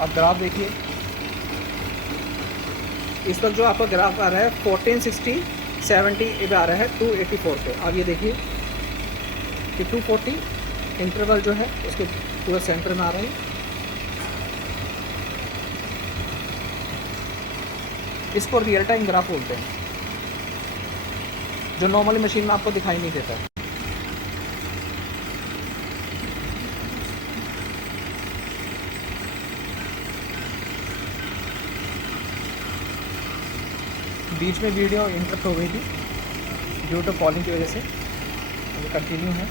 आप ग्राफ देखिए, इस वक्त जो आपका ग्राफ आ रहा है 1460 70 पे आ रहा है 284 पे। अब ये देखिए कि 240 इंटरवल जो है उसके पूरा सेंटर में आ रहा है। इसको रियल टाइम ग्राफ बोलते हैं, जो नॉर्मली मशीन में आपको दिखाई नहीं देता। बीच में वीडियो इंटरप्ट हो गई थी ड्यू टू कॉलिंग की वजह से, कंटिन्यू है।